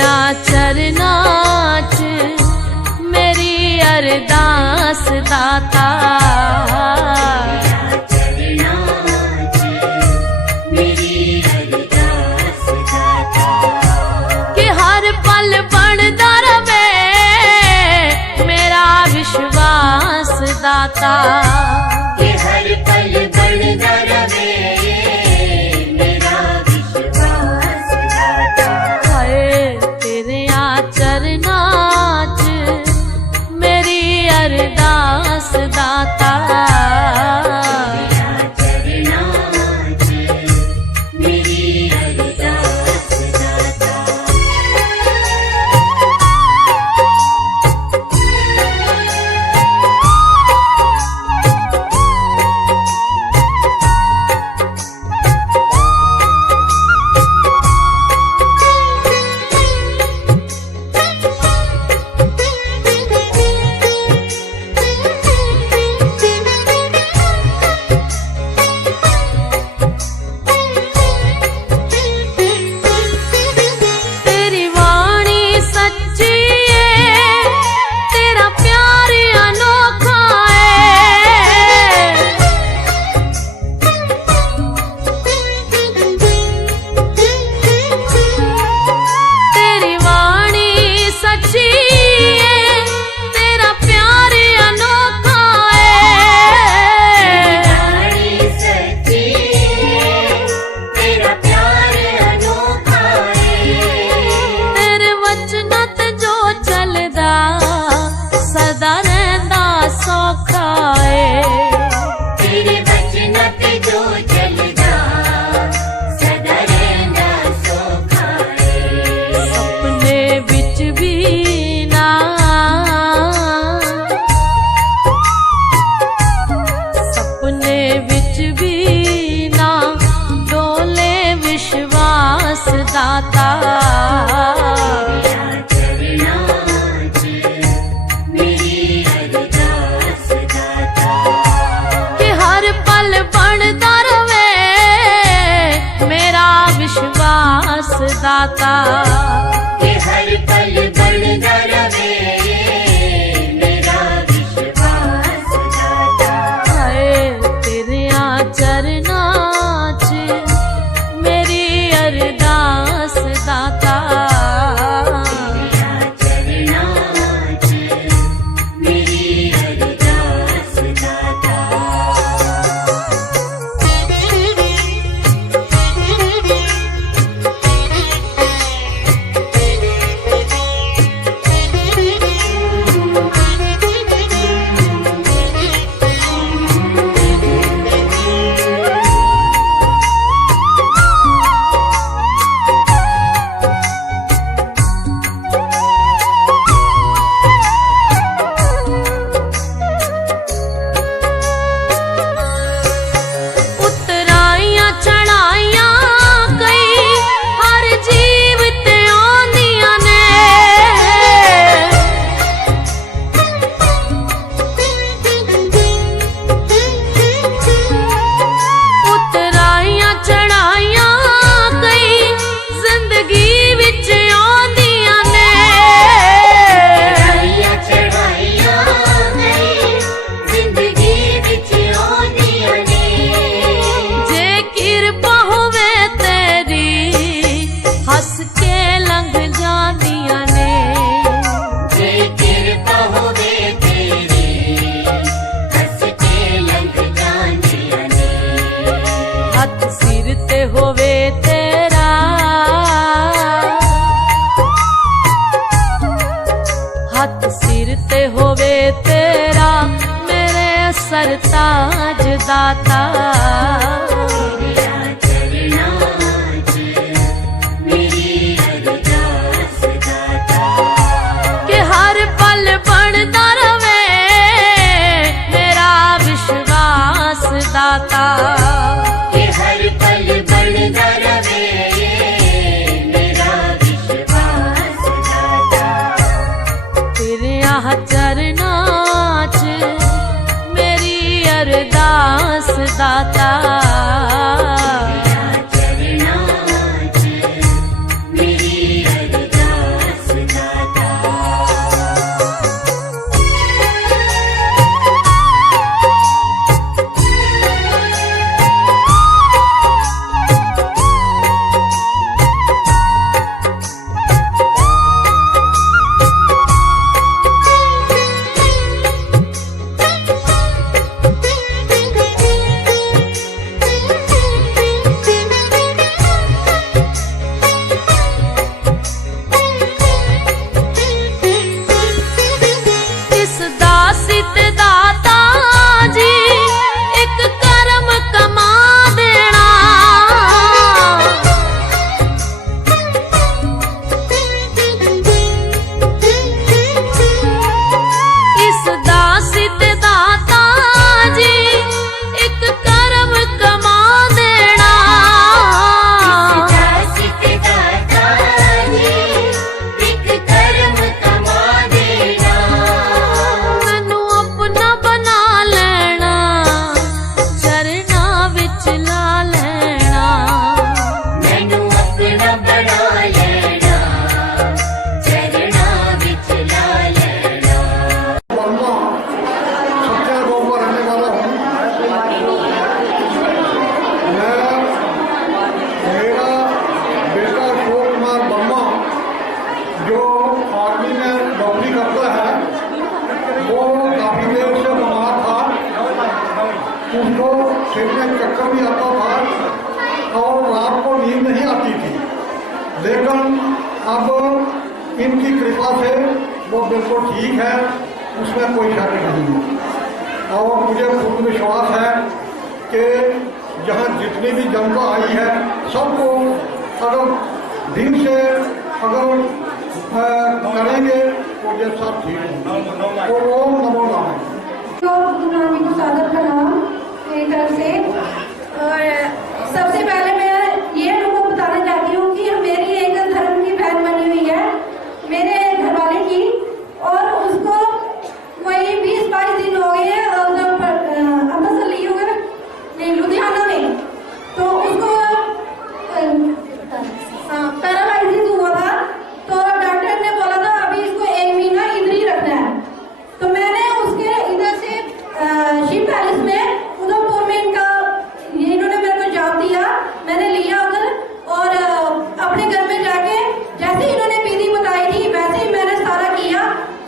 तेरिया चरनां च मेरी अरदास दाता। कि हर पल बनदा रवे मेरा विश्वास दाता। कि हर पल बनदा रवे मेरा विश्वास दाता। हाय तेरिया चरनां च मेरी अरदास दाता। दाता कि हर पल बनदा रवे मेरा विश्वास दाता। हाय तेरिया चरनां च मेरी अरदास दाता। हथ सिर ते होवे तेरा मेरे सरताज दाता। कि हर पल बनदा रवे मेरा विश्वास दाता। कि हर पल बनदा रवे मेरा विश्वास दाता। तेरिया चरनां च मेरी अरदास दाता। जो आर्मी में नौकरी करता है वो काफ़ी देर से बीमार था, उसको सिर में चक्कर भी आता था और रात को नींद नहीं आती थी, लेकिन अब इनकी कृपा से वो बिल्कुल ठीक है, उसमें कोई शक नहीं है। और मुझे पूर्ण विश्वास है कि यहाँ जितनी भी जनता आई है सबको अगर दिल से अगर करेंगे तो ये सब ठीक है। तो ओम नमो नारायण। तो गुरु नानक को सादर प्रणाम मेरी तरफ से। और सबसे पहले मैं ये लोगों को बताना चाहती हूँ कि मेरी एक धर्म की बहन बनी हुई है मेरे घर वाले की, और उसको वही 20-22 दिन हो गए हैं अमृतसर लिए हुए लुधियाना में। तो उसको पैरालाइसिस हुआ था, तो डॉक्टर ने बोला था अभी इसको 1 महीना इधर ही रखना है। तो मैंने उसके इधर से शिव पैलेस में उधमपुर में इन्होंने मेरे को जॉब दिया, मैंने लिया उधर, और अपने घर में जाके जैसे इन्होंने विधि बताई थी वैसे ही मैंने सारा किया।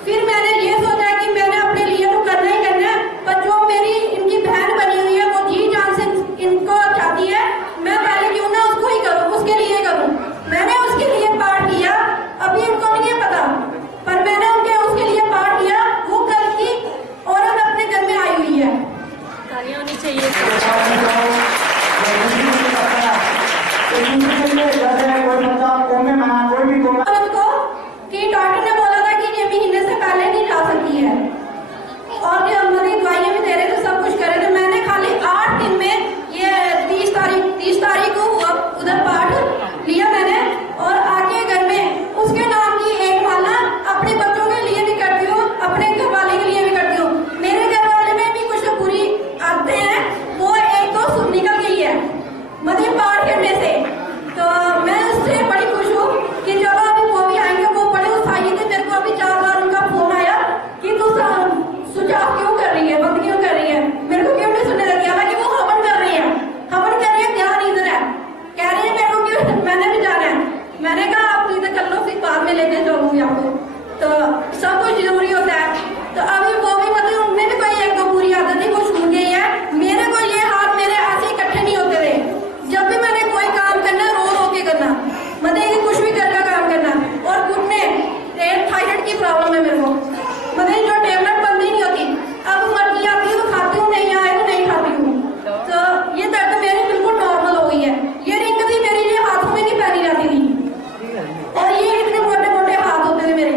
फिर मैंने ये सोचा कि मैंने अपने लिए तो करना ही करना है, पर जो मेरी इनकी बहन बनी हुई है वो जी जान से इनको चाहती है, मैं पहले क्यों ना उसको ही करूँ, उसके लिए करूँ। मैंने उसके लिए पाठ किया, अभी उनको नहीं पता, पर मैंने उसके लिए पाठ किया। वो कल की औरत अपने घर में आई हुई है। तालियां होनी चाहिए। औरत को कि डॉक्टर ने बोला था कि ये महीने से पहले नहीं जा सकती है, और जो हमारी दवाइयां भी दे रहे थे, सब कुछ कर रहे थे। मैंने खाली 8 दिन में ये 30 तारीख को हुआ उधर पाठ लिया मैंने, और आके घर में उसके नाम की एक माला अपने बच्चों के लिए भी करती हूँ, अपने घर वाले के लिए भी करती हूँ। मेरे घर वाले में भी कुछ बुरी आदतें हैं, वो एक तो सुन निकल गई है मतलब पाठ करने से। तो मैं उससे बड़ी खुश हूँ कि जब अभी वो भी आएंगे, वो बड़े उत्साही थे। मेरे को अभी 4 बार उनका फोन आया कि तू स्विच ऑफ क्यों कर रही है, बंद क्यों कर रही है, मेरे को क्यों नहीं सुनने लग गया था कि वो हवन कर रही है, हवन कर रही है, ध्यान इधर है, कह रही है मेरे को क्यों, मैंने भी जाना है। मैंने कहा आप इधर कर लो, फिर बाद में लेके चलूंगी आपको। तो सब कुछ जरूरी होता है। तो अभी वो भी मतलब उनमें भी कोई 1-2 बुरी आदत थी, वो छूट गई है। मेरे को ये हाथ मेरे ऐसे इकट्ठे नहीं होते थे, जब भी मैंने कोई काम करना रो रो के करना, मतलब कि कुछ भी करना काम करना। और घुटने थायराइड की प्रॉब्लम है मेरे को, मतलब जो टेबलेट बंद ही नहीं होती, अब मर्जी आती है तो खाती हूँ, नहीं आए तो नहीं खाती हूँ। तो ये दर्द मेरी बिल्कुल नॉर्मल हो गई है। ये रिंग भी मेरी ये हाथों में नहीं पहनी जाती थी, और ये इतने मोटे मोटे हाथ होते थे मेरे।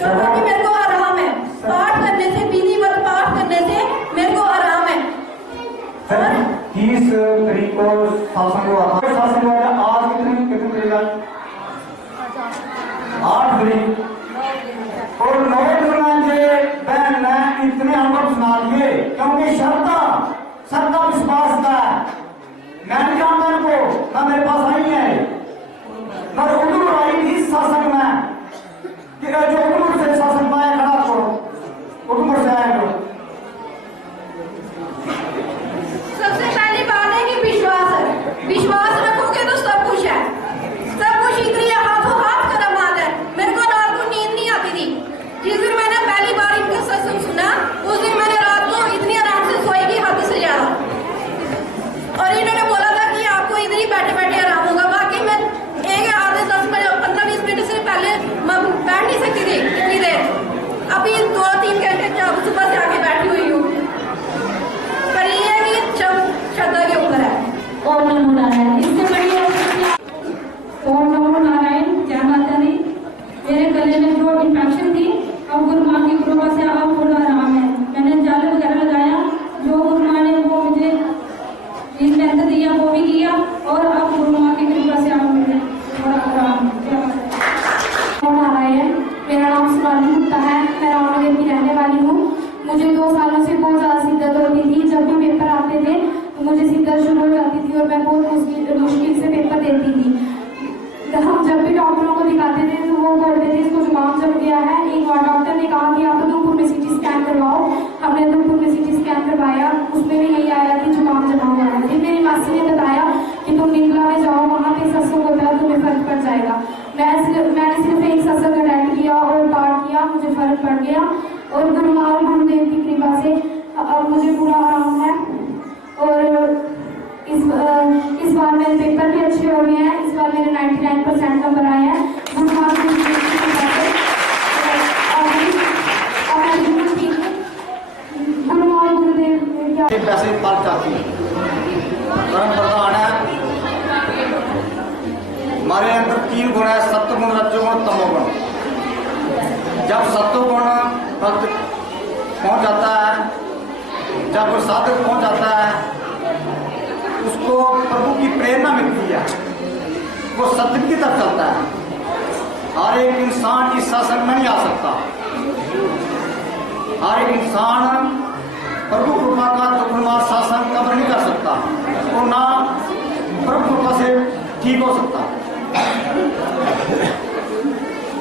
तो अभी मेरे को आराम है, पाठ करने से, विधिवत पाठ करने से मेरे को आराम है। और 30 तारीख को सत्संग हुआ था, सत्संग हुआ था। आज कितनी तारीख आई? 8 तारीख। और 9 दिन के बहन ने इतने अनुभव सुना दिए, क्योंकि श्रद्धा विश्वास का मैं नहीं जानता इनको, ना मेरे पास आई है, पर उधर आई थी सत्संग में कि जो उधर से सत्संग पाया खड़ा को उधर से आए लोग। सबसे पहली बात है कि विश्वास रखोगे तो सब कुछ है, सब कुछ इधर ही हाथों हाथ कदम हाथ है। मेरे को रात को नींद नहीं आती थी। जिस दिन मैंने पहली बार इनका सत्संग सुना, उस दिन मैंने रात को इतनी आराम से सोई कि हद से ज्यादा। और इन्होंने बोला था कि आपको इधर ही बैठे बैठे आराम होगा। बाकी मैं एक आधे 10-15-20 मिनट से पहले मैं बैठ नहीं सकती थी इतनी देर। अभी 2-3 घंटे सुबह से आके बैठी हुई हूँ। पर ये है कि श्रद्धा के ऊपर है। ओम नमो नारायण। इससे बड़ी ओम नमो नारायण। जय माता दी। मेरे गले में जो इन्फेक्शन थी, अब गुरु माँ की कृपा से अब थोड़ा आराम है। मैंने जाल वगैरह लगाया, जो गुरु माँ ने वो मुझे मेहनत दिया वो भी किया, और अब गुरु माँ की कृपा से अब मुझे थोड़ा आराम है। नारायण। मेरा नाम शिवानी गुप्ता है, मैं रामनगर की रहने वाली हूँ। मुझे 2 सालों से बहुत ज़्यादा शिद्दत होती थी। जब भी पेपर आते थे तो मुझे शिद्दत शुरू हो जाती थी, और मैं बहुत मुश्किल से पेपर देती थी। हम जब भी डॉक्टरों को दिखाते थे तो वो बोलते थे इसको जुकाम जम गया है। एक बार डॉक्टर ने कहा कि आप उधमपुर में CT स्कैन करवाओ। हमने उधमपुर में CT स्कैन करवाया, उसमें भी यही आया कि जुकाम जमा हुआ है। फिर मेरी मासी ने बताया कि तुम निंगला में जाओ, वहाँ पे सत्संग होता है, तुम्हें फर्क पड़ जाएगा। मैंने सिर्फ एक सत्संग गया और गुरुदेव की कृपा से अब मुझे पूरा आराम है। और इस बार मेरे पेपर भी अच्छे हो गए हैं। इस बार मेरे 99% नंबर आए हैं। गुरुदेव की कृपा से पैसे पाल जाती है। कर्म प्रधान है, हमारे अंदर 3 गुण है, सत्वगुण, रजोगुण, तमोगुण। जब सत्वगुण भक्त पहुंच जाता है, जब कोई साधक पहुंच जाता है, उसको प्रभु की प्रेरणा मिलती है, वो सत्य की तरफ चलता है। हर एक इंसान इस सत्संग में नहीं आ सकता। हर एक इंसान प्रभु कृपा का दुखनुमा शासन कब्र नहीं कर सकता और ना प्रभु कृपा से ठीक हो सकता।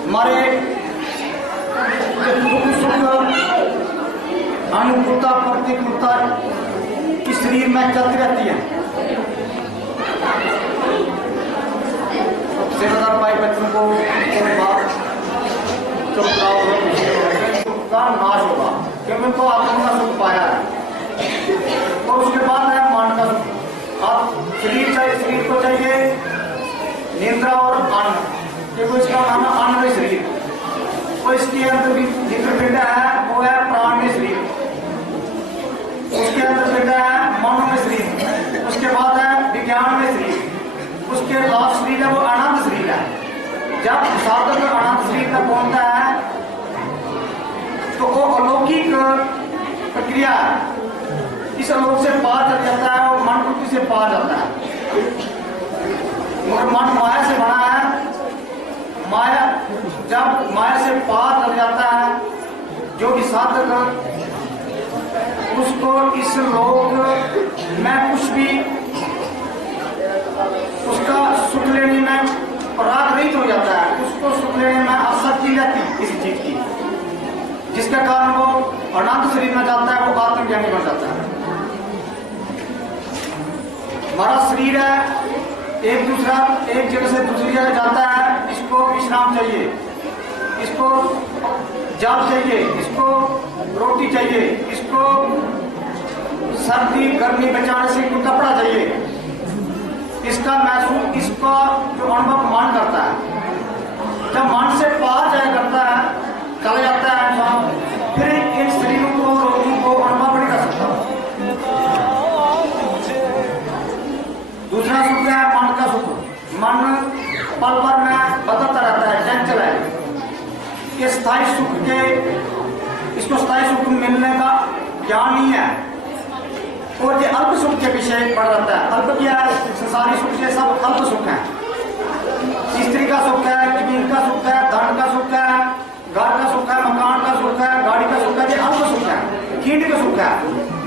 हमारे दुख सुख अनुकूलता प्रतिकूलता इस शरीर में चलती रहती है। सेवादार भाई बच्चों को का नाश होगा क्योंकि उनको आत्मा का सुख पाया है। और उसके बाद है मन का सुख। आप शरीर चाहिए, शरीर को चाहिए निद्रा और अन्न, क्योंकि इसका नाम है अन्न में शरीर। और इसके अंदर भी जिक्र पिंड है वो है प्राण में शरीर, उसके अंदर पिंड है मन में शरीर, उसके बाद है विज्ञान में शरीर, उसके लास्ट शरीर है वो अनंत शरीर है। जब साधक अनंत शरीर तक पहुंचता है तो वो अलौकिक प्रक्रिया इस लोक से पार चल जाता है और मन बुद्धि से पार जाता है। और मन माया से बना है। माया जब माया से पार चल जाता है, जो भी साधक उसको इस लोक में कुछ भी उसका सुख लेने में पराग रहित हो जाता है, उसको सुख लेने में आसक्ति रहती है किसी चीज की, जिसके कारण वो अनंत शरीर में जाता है, वो आत्मज्ञानी बन जाता है। हमारा शरीर है एक जगह से दूसरी जगह जाता है, इसको विश्राम चाहिए, इसको जाल चाहिए, इसको रोटी चाहिए, इसको सर्दी गर्मी बचाने से कोई कपड़ा चाहिए। इसका महसूस, इसका जो अनुभव मन करता है, जब मन से पार जाया करता है, चला जाता है इंसान, फिर इन शरीरों को रोगों को अनुभव नहीं कर सकता। दूसरा सुख है मन का सुख। मन पल भर में बदलता रहता है, चंचल है। ये स्थायी सुख के, इसको स्थायी सुख मिलने का ज्ञान नहीं है और ये अल्प सुख के पीछे पड़ जाता है। अल्प क्या है? संसारी सुख से सब अल्प सुख है। स्त्री का सुख है, जमीन का सुख है, धन का सुख है, घर का सुख है, मकान का सुख है, गाड़ी का सुख है, ये अल्प सुख है, कीट का सुख है।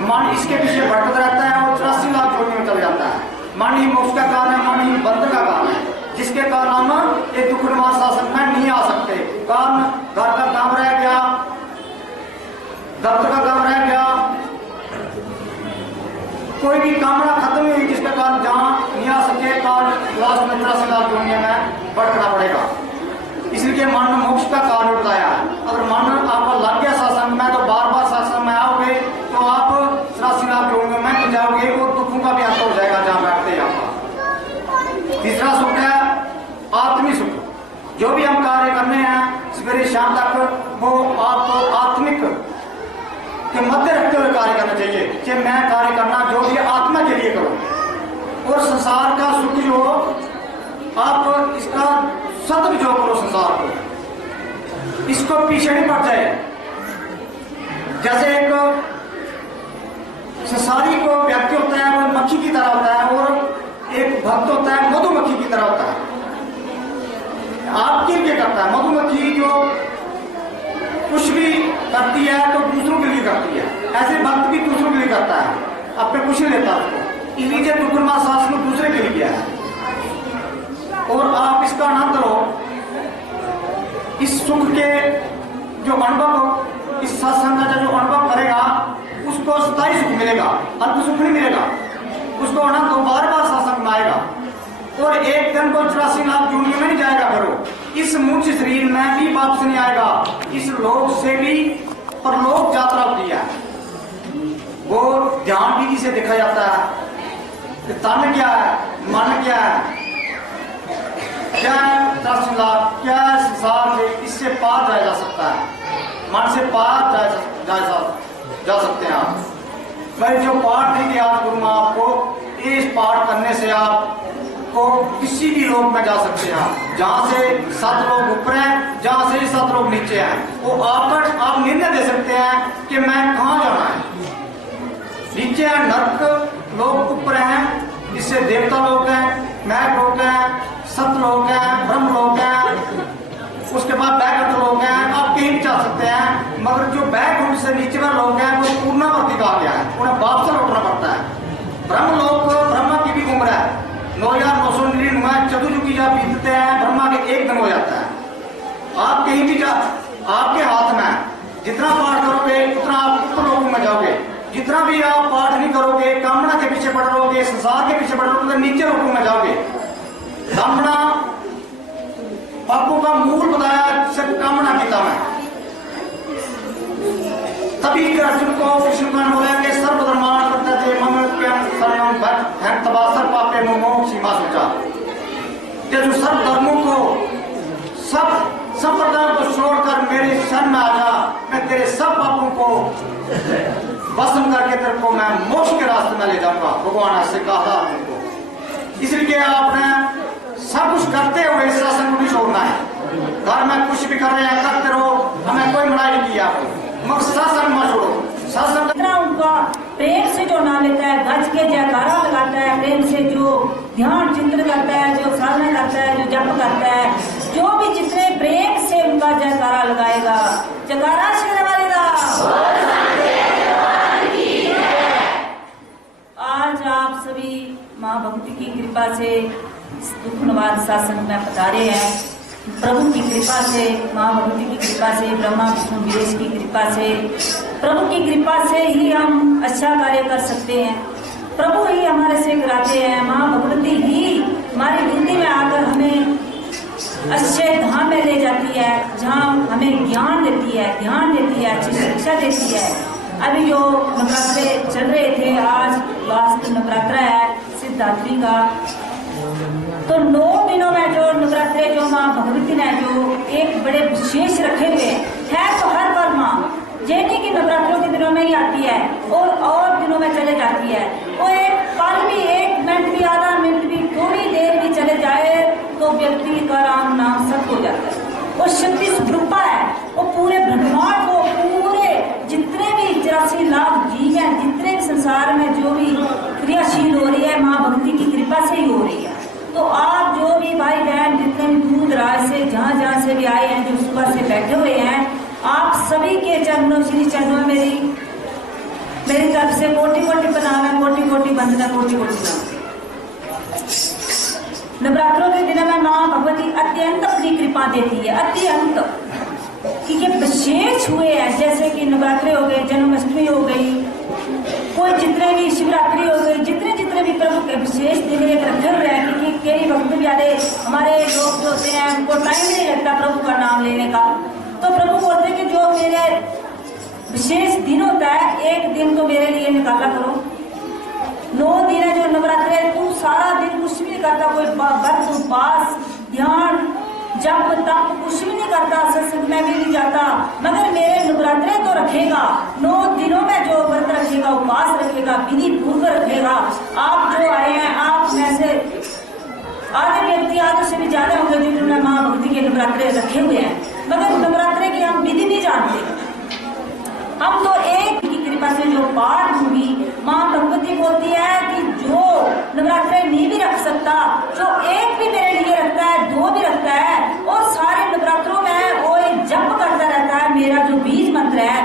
मन इसके पीछे भटकता रहता है और 84 लाख जोड़ने में चल जाता है। मन ही मोक्ष का कारण है, मन ही बंध का कारण है, जिसके कारण हम एक दुखनुमा शासन में नहीं आ सकते। कारण घर का काम रह गया, दफ्तर का काम रह गया, कोई भी कामना खत्म नहीं हुई, जिसके कारण जहां नहीं आ सके, कारण लास्ट में 84 लाख जोड़ने में भटकना पड़ेगा। इसलिए मन ने मोक्ष का कारण बताया है। अगर मन आपका लग गया सत्संग में, तो बार बार सत्संग में आओगे तो आप 84 लाख जोड़ने में जाओगे और दुखों का भी अंत हो जाएगा जहां बैठते हैं आपका। तीसरा सुख है आत्मिक सुख। जो भी हम कार्य करने हैं सवेरे शाम तक, वो आपको आत्मिक के मध्य रखते हुए कार्य करना चाहिए कि मैं कार्य करना जो भी आत्मा के लिए करूं। और संसार का सुख जो आप इसका सदुपयोग करो, संसार को, इसको पीछे नहीं पड़ जाए। जैसे एक संसारी को व्यक्ति होता है वो मक्खी की तरह होता है और एक भक्त होता है मधुमक्खी की तरह होता है। आपके लिए करता है मधुमक्खी, जो कुछ भी करती है तो दूसरों के लिए करती है, ऐसे भक्त भी दूसरों के लिए करता है, अपने कुछ नहीं लेता उसको। इसलिए दुखनुमा शासन दूसरे के लिए है और आप इसका आनंद लो। इस सुख के जो अनुभव, इस सत्संग का जो अनुभव करेगा उसको स्थायी सुख मिलेगा, अल्प सुख नहीं मिलेगा। उसको आनंद बार बार सत्संग में आएगा और एक दिन को 84 लाख जूनियों में नहीं जाएगा। करो इस मुझ शरीर में भी वापस नहीं आएगा, इस लोक से भी परलोक यात्रा होती है, वो ध्यान विधि से देखा जाता है कि तन क्या है, मन क्या है, क्या दर्शन लाभ, क्या संसार से इससे पार जाया जा सकता है, मन से पार जा सकते हैं आप। भाई जो पाठ नहीं दिया गुरु माँ आपको, इस पाठ करने से आपको किसी भी लोक में जा सकते हैं आप, जहाँ से 7 लोग ऊपर हैं, जहाँ से 7 लोग नीचे हैं, वो आप निर्णय दे सकते हैं कि मैं कहाँ जाना है। नीचे है नरक, लोग ऊपर हैं जिससे देवता लोग हैं, मैक लोग हैं, सत लोग हैं, ब्रह्म लोग हैं, उसके बाद बैकुंठ लोग हैं। आप कहीं भी जा सकते हैं, मगर जो बैकुंठ से नीचे वाले लोग हैं वो पूर्णावती कहा गया है, उन्हें वापस लौटना पड़ता है। ब्रह्म लोग, ब्रह्मा की भी उम्र है 9999 चतुर्युगी जब बीतते हैं, ब्रह्मा के 1 दिन हो जाता है। आप कहीं भी जा, आपके हाथ में जितना पाठ करोगे उतना आप ऊपर लोगों में जाओगे, जितना भी आप पाठ नहीं करोगे, कामना के पीछे पड़ रहोगे, संसार के पीछे पड़ रहोगे, नीचे लोगों में जाओगे। कामना पापों का मूल बताया, सिर्फ कामना की है। तभी अर्जुन को कृष्ण भगवान बोला कि सर्वधर्मान करते थे मम शरणम भक्त हैं तबासर पापे मोह सीमा सोचा कि जो सब धर्मों को, सब संप्रदायों को छोड़कर मेरे शरण में आ जा, मैं तेरे सब पापों को भस्म करके तेरे को मैं मोक्ष के रास्ते में ले जाऊंगा। भगवान ऐसे कहा अर्जुन को। इसलिए आपने सब कुछ करते हुए शासन को नहीं छोड़ना है। घर में कुछ भी कर रहे हैं करते रहो, हमें कोई मनाही नहीं किया आपको, मगर शासन मत छोड़ो। शासन उनका प्रेम से जो नाम लेता है, गज के जयकारा लगाता है, प्रेम से जो ध्यान चिंतन करता है, जो साधना करता है, जो जप करता है, जो भी जितने प्रेम से उनका जयकारा लगाएगा, जयकारा श्री वालेगा। आज आप सभी माँ भक्ति की कृपा से दुखनवाद शासन में पधारे हैं। प्रभु की कृपा से, माँ भगवती की कृपा से, ब्रह्मा विष्णु महेश की कृपा से, प्रभु की कृपा से ही हम अच्छा कार्य कर सकते हैं। प्रभु ही हमारे से कराते हैं, माँ भगवती ही हमारी बुद्धि में आकर हमें अच्छे धाम में ले जाती है, जहाँ हमें ज्ञान देती है, ध्यान देती है, अच्छी शिक्षा देती है। अभी जो नवरात्रे चल रहे थे, आज लास्ट नवरात्रा है सिद्धात्री का, तो 9 दिनों में जो नवरात्रे जो माँ भगवती ने जो एक बड़े विशेष रखे हुए है, तो हर बार माँ जैनी की नवरात्रों के दिनों में ही आती है और दिनों में चले जाती है। वो एक पल भी, 1 मिनट भी, आधा मिनट भी, थोड़ी देर भी चले जाए तो व्यक्ति का राम नाम सब हो जाता है। वो शक्ति स्वरूपा है, वो पूरे ब्रह्मांड को, पूरे जितने भी 84 लाख जीव हैं, जितने भी संसार में जो भी क्रियाशील हो रही है, माँ भक्ति की कृपा से ही हो रही है। तो आप जो भी भाई बहन जितने भी दूर दराज से जहाँ से भी आए हैं, जो सुबह से बैठे हुए हैं, आप सभी के चरणों, श्री चरणों में मेरी तरफ से कोटि कोटि प्रणाम है, कोटि कोटि वंदना, कोटि कोटि प्रणाम। नवरात्रों के दिनों में माँ भगवती अत्यंत अपनी कृपा देती है, अत्यंत, कि ये विशेष हुए हैं, जैसे कि नवरात्रे हो गए, जन्माष्टमी हो गई, कोई जितने भी शिवरात्रि हो गई, जितने भी प्रभु के विशेष दिन एक रखे हुए हैं, क्योंकि कई वक्त भी आते हमारे लोग जो होते हैं उनको टाइम नहीं लगता प्रभु का नाम लेने का। तो प्रभु बोलते हैं कि जो मेरे विशेष दिन होता है, एक दिन तो मेरे लिए निकाला करो। 9 दिन है जो नवरात्रे, तू सारा दिन कुछ भी नहीं करता, कोई व्रत उपवास ध्यान जप तप कुछ भी नहीं करता, सत्संग में भी नहीं जाता, मगर मेरे नवरात्रे तो रखेगा। 9 दिनों में जो व्रत रखेगा, उपवास रखेगा, विधि पूर्व रखेगा। आप जो आए हैं, आप में से आधे व्यक्ति, आधे से भी ज्यादा होंगे जिन्होंने माँ भक्ति के नवरात्रे रखे हुए हैं, मगर नवरात्रे की हम विधि नहीं जानते। हम तो एक की कृपा से जो पाठ होगी, माँ भगवती बोलती है कि जो नवरात्रे नहीं भी रख सकता, जो एक भी मेरे लिए रखता है, 2 भी रखता है, और सारे नवरात्रों में वो जप करता रहता है। मेरा जो बीज मंत्र है,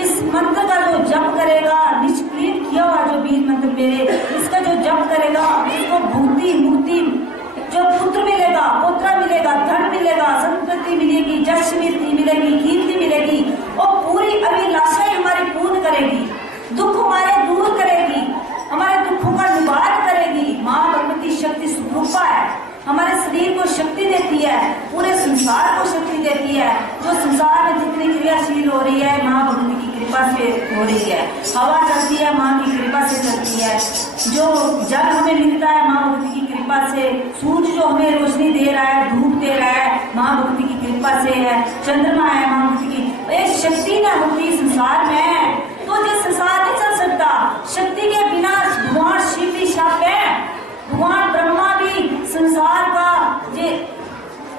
इस मंत्र का जो जप करेगा, निष्क्रिय किया हुआ जो बीज मंत्र मेरे, इसका जो जप करेगा, इसको भूति मुक्ति, जो पुत्र मिलेगा, पुत्र मिलेगा, धन मिलेगा, संपत्ति मिलेगी, यश मिलेगी, कीर्ति मिलेगी, और पूरी अभिलाषाएं हमारी पूर्ण करेगी, दुख हमारे दूर करेगी, हमारे दुखों का निवारण करेगी। माँ भगवती शक्ति स्वरूपा है, हमारे शरीर को शक्ति देती है, पूरे संसार को शक्ति देती है। जो संसार में जितनी क्रियाशील हो रही है माँ भगवती की कृपा से हो रही है। हवा चलती है माँ की कृपा से चलती है। जो जल हमें मिलता है माँ भगवती की कृपा से। सूर्य जो हमें रोशनी दे रहा है, धूप दे रहा है, माँ भगवती की कृपा से है। चंद्रमा है माँ भगवती की। एक शक्ति न होती संसार में तो ये संसार नहीं चल सकता। शक्ति के बिना भगवान शिव भी शाप है, भगवान ब्रह्मा भी संसार का ये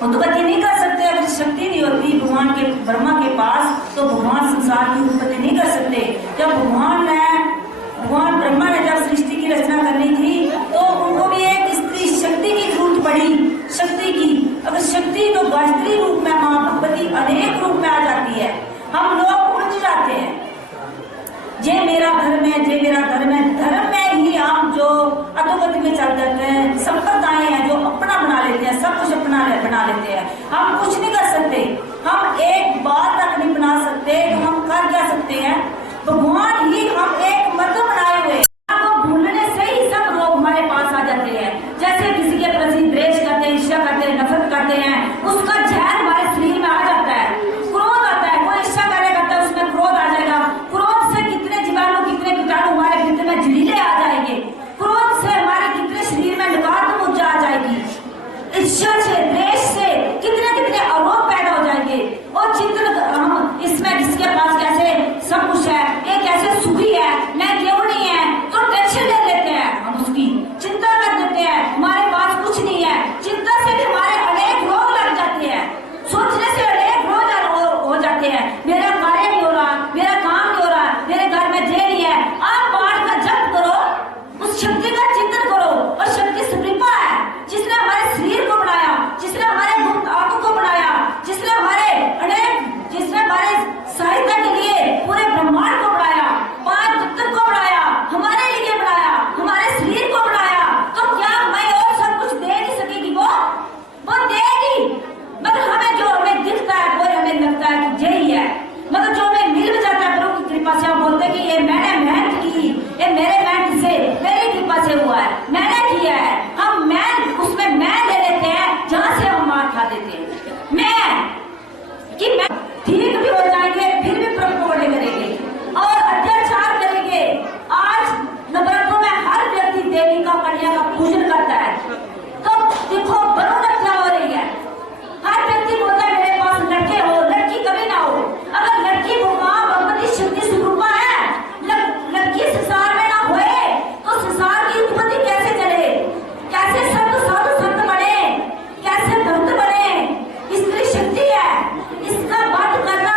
उत्पत्ति नहीं कर सकते। अगर शक्ति नहीं होती भगवान के ब्रह्मा के पास तो भगवान संसार की उत्पत्ति नहीं कर सकते। जब भगवान ब्रह्मा ने जब सृष्टि की रचना करनी थी तो उनको भी एक स्त्री शक्ति की जरूरत पड़ी, शक्ति की। अगर शक्ति तो गायत्री रूप में माँ भगवती अनेक रूप में आ जाती है। हम लोग उलझ जाते हैं, ये मेरा धर्म है, ये मेरा धर्म है। धर्म में ही हम जो अधोगति में चल जाते हैं, संप्रदाय है जो अपना बना लेते हैं, सब कुछ अपना बना लेते हैं। हम कुछ नहीं कर सकते, हम एक बात तक नहीं बना सकते तो हम कर क्या सकते हैं? भगवान ही हम एक मत बनाए हुए को भूलने से ही सब लोग हमारे पास आ जाते हैं। जैसे किसी के प्रति द्वेष करते हैं, ईर्ष्या करते हैं, नफरत करते हैं, उसका जहर हमारे शरीर में आ जाता है। क्रोध आता है, कोई ईर्ष्या करने करता है उसमें क्रोध आ जाएगा। क्रोध से कितने जीवाणु, कितने कीटाणु हमारे भीतर में जहरीले आ जाएंगे। क्रोध से हमारे कितने शरीर में नकारात्मक ऊर्जा आ जाएगी। ईर्ष्या से, द्वेष से कितने आरोप पैदा हो जाएंगे। और चिंतन हम इसमें जिसके पास कैसे सब कुछ है, ये कैसे सुखी है, मैं क्यों नहीं है, तो टेंशन ले लेते हैं, हम उसकी चिंता कर देते हैं। हमारे पास कुछ नहीं है, चिंता से भी हमारे अनेक रोग लग जाते हैं, सोचने से अनेक रोग हो जाते हैं। मेरा कार्य नहीं हो रहा, मेरा काम नहीं हो रहा, मेरे घर में जे नहीं है। आप पाठ का जप करो, उस शक्ति का चिंतन करो। और शक्ति सुप्रीमा है जिसने हमारे शरीर को बनाया, जिसने हमारे गुप्त आंखों को बनाया, जिसने हमारे सहायता के लिए पूरे ब्रह्मांड को बनाया, 5 तत्व को बनाया, हमारे लिए बनाया, हमारे शरीर को बनाया। तो क्या मैं और सब कुछ दे नहीं सकेगी? वो देगी, मगर हमें दिखता है, कोई हमें लगता है कि यही है, मगर जो हमें मिल भी जाता है प्रभु की कृपा से। हम बोलते हैं कि ये मैंने मेहनत की, ये मेरे मेहनत से, मेरी कृपा से हुआ है, मैंने किया है। हम उसमें मैं ले लेते हैं जहां से हम मार खा देते हैं। मैं ठीक भी हो जाएंगे फिर भी प्रभु को करेंगे और अत्याचार करेंगे। आज नवरात्रों में हर व्यक्ति देवी का, कन्या का पूजन करता है। तो देखो बड़ों क्या हो रही है। हर व्यक्ति बोलता है मेरे पास लड़के हो, लड़की कभी ना हो। अगर लड़की माँ भगवती शक्ति स्वरूपा है, लड़की संसार में ना होए तो संसार की उत्पत्ति कैसे चले? कैसे सब साधु संत बने, कैसे भक्त बने? स्त्री शक्ति है, इसका वध करना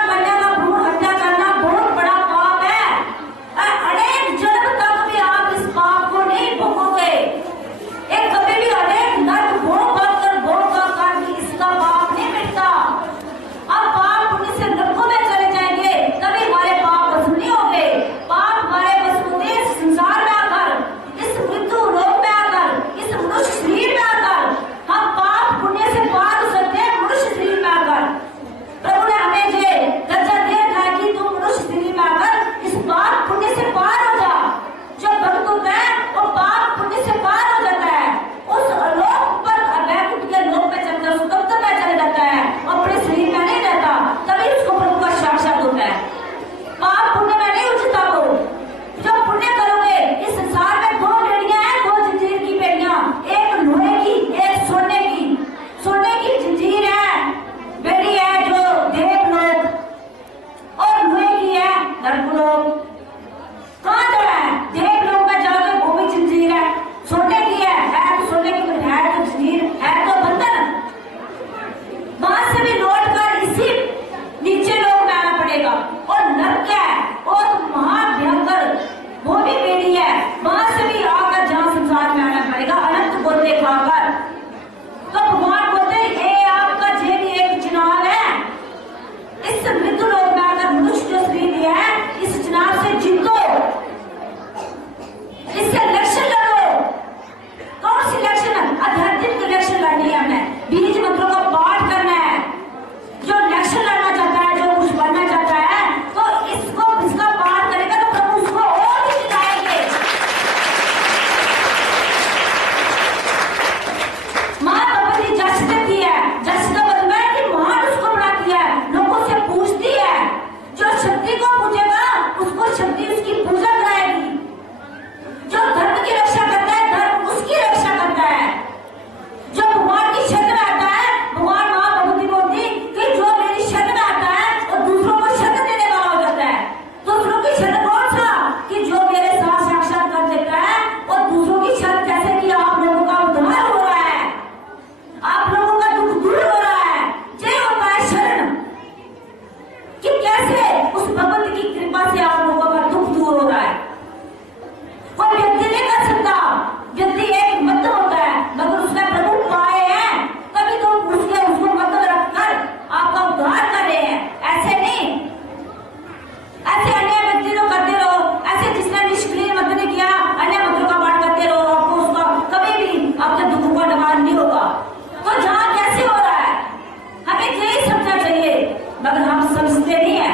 मगर हम समझते नहीं है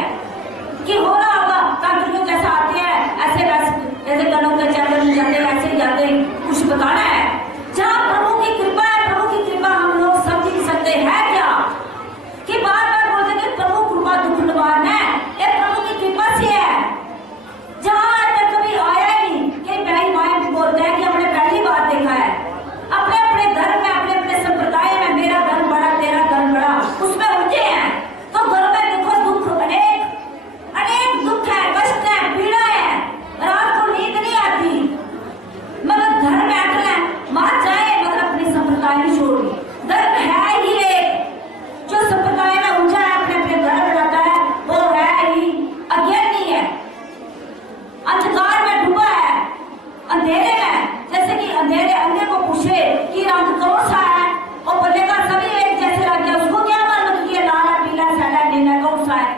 कि हो रहा होगा तांत्रिकों जैसा आते हैं ऐसे ऐसे गलों के चैनल जाते हैं, ऐसे जाते हैं, कुछ बताना है। जहाँ प्रभु की कृपा है, प्रभु की कृपा हम लोग समझ नहीं सकते है क्या कि बार बार बोलते कि प्रभु कृपा दुख निवारण है, ये प्रभु की कृपा से है। जहाँ तक कभी आया ही नहीं कि भाई भाई बोलते हैं कि हमने पहली बार देखा है अपने अपने धर्म में, अपने अपने संप्रदाय में, मेरा धर्म बड़ा तेरा धर्म बड़ा, उसमें उलझे हैं। तो घर में देखो दुख अनेक दुख है, कष्ट है, पीड़ा है, रात को नींद नहीं आती, मगर धर्म में अटल है, मार जाए मगर अपनी संप्रदाय नहीं छोड़ी। धर्म है ही एक, जो संप्रदाय में उलझा है अपने अपने धर्म बनाता है, वो है ही अज्ञानी है, अंधकार में डूबा है, अंधेरे में। जैसे कि अंधेरे अंधे को पूछे कि रंग कौन सा है, और बोलेगा सभी एक जैसे रंग है, उसको क्या मालूम कि ये लाल है, पीला, सैला, नीला कौन सा है।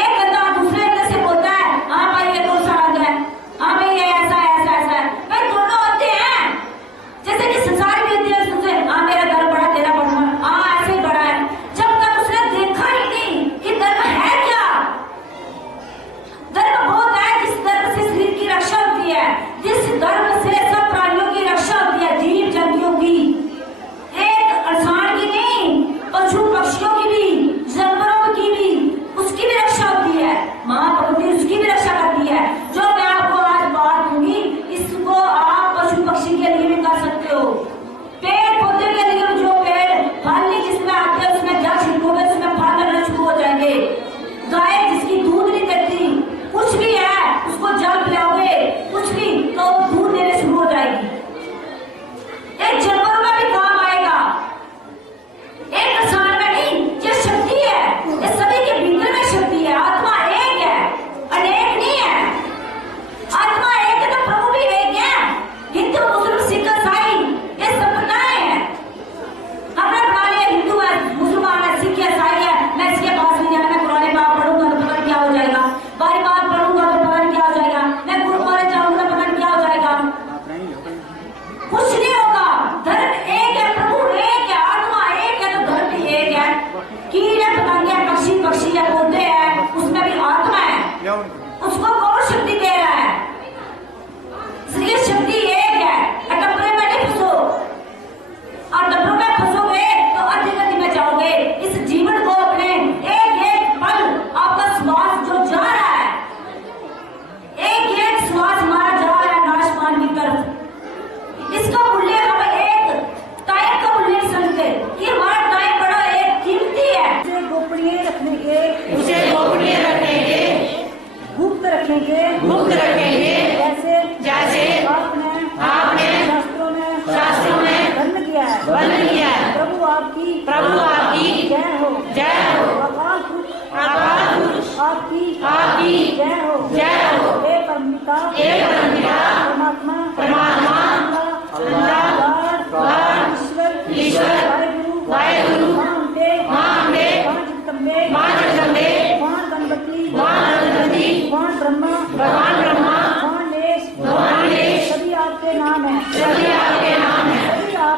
एक बंदा दूसरे अंदर से बोलता है हाँ भाई ये कौन सा रंग है, हाँ भाई ये ऐसा है, ऐसा ऐसा है। भाई दोनों होते हैं, जैसे कि संसार भी होती है, सोचे हाँ मेरा घर बड़ा तेरा बड़ा, हाँ ऐसे ही बड़ा है। जब तक उसने देखा ही नहीं कि धर्म है क्या। धर्म बहुत है जिस धर्म से शरीर की रक्षा होती है, जिस धर्म से सब प्राणियों की रक्षा होती है, जीव जंतुओं की, एक इंसान की नहीं, पशु पक्षियों की भी, जानवरों की भी, उसकी भी रक्षा होती है। महाप्रभु उसकी भी रक्षा करती है। जो मैं आपको आज बात दूंगी, इसको आप पशु पक्षी के लिए भी कर सकते हो, पेड़ पौधे के लिए। जो पेड़ फल नहीं जिसमें आते हैं उसमें जड़ छिड़कोगे उसमें फल लगना शुरू हो जाएंगे। गाय जिसकी दूध नहीं देती, कुछ भी है उसको जल पिलाओगे कुछ भी तो दूध देने शुरू हो जाएगी। एक जानवरों में भी काम आएगा, एक इंसान में नहीं। ये शक्ति है, ये सभी के भीतर में शक्ति है। आत्मा एक है, अनेक नहीं है। आत्मा एक है तो प्रभु भी एक है। हिंदू मुस्लिम सिख ईसाई ये संप्रदाय है, हमने बना लिया हिंदू है, मुसलमान है, सिख है, ईसाई है। मैं इसके पास नहीं जाना, मैं पुराने बात पढ़ूंगा तो पता क्या हो जाएगा, बारी बात पढ़ूंगा तो पता क्या हो जाएगा, मैं गुरुद्वारे जाऊंगा तो पता क्या हो जाएगा। कुछ नहीं होगा। धर्म एक है, प्रभु एक है, आत्मा एक है तो धर्म भी एक है। कीड़े पतंगे पक्षी या पौधे हैं, उसमें भी आत्मा है, उसको कौन शक्ति दे रहा है। इसलिए शक्ति एक है। डबरे में नहीं फंसो, और डबरों में फंसोगे तो अधोगति में जाओगे। इस जीवन को अपने एक एक पल आपका श्वास जो जा रहा है, एक एक श्वास हमारा जा रहा है नाशमान की तरफ, इसका मूल्य हम एक टाइम का मूल्य नहीं समझते कि हमारा टाइम बड़ा एक कीमती है। उसे गोपनीय रखेंगे, गुप्त रखेंगे जैसे आपने शास्त्रों में वर्णन किया है। प्रभु आपकी जय हो। अकाल पुरुष आपकी जय हो। हे परमिता परमात्मा ईश्वर वाहेगुरु मां अम्बे मां जगदम्बे मां गणपति मां ब्रह्मा मां लेश सभी आपके नाम है, सभी आप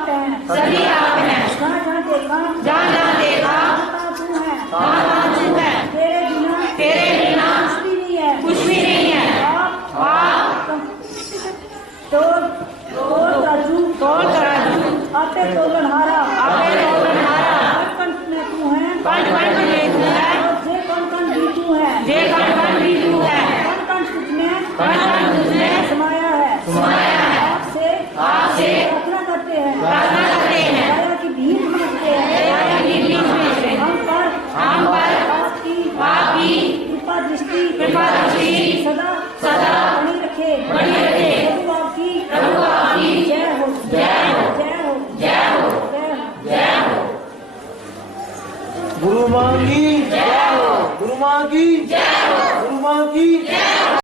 हैं। जहाँ देखा तू है, तेरे बिना कुछ भी नहीं है। आप तोल तराजू आते तोलनहारा कंठ में तू है, और जे कण भी तू है, कण तुझमें समाया है। आपसे प्रार्थना करते हैं, दया की भीख मांगते हैं। हम पर आपकी कृपा दृष्टि सदा बनी रखे। प्रभु आपकी जय हो। गुरु मां की जय हो। गुरु मां की जय हो। गुरु मां की जय हो।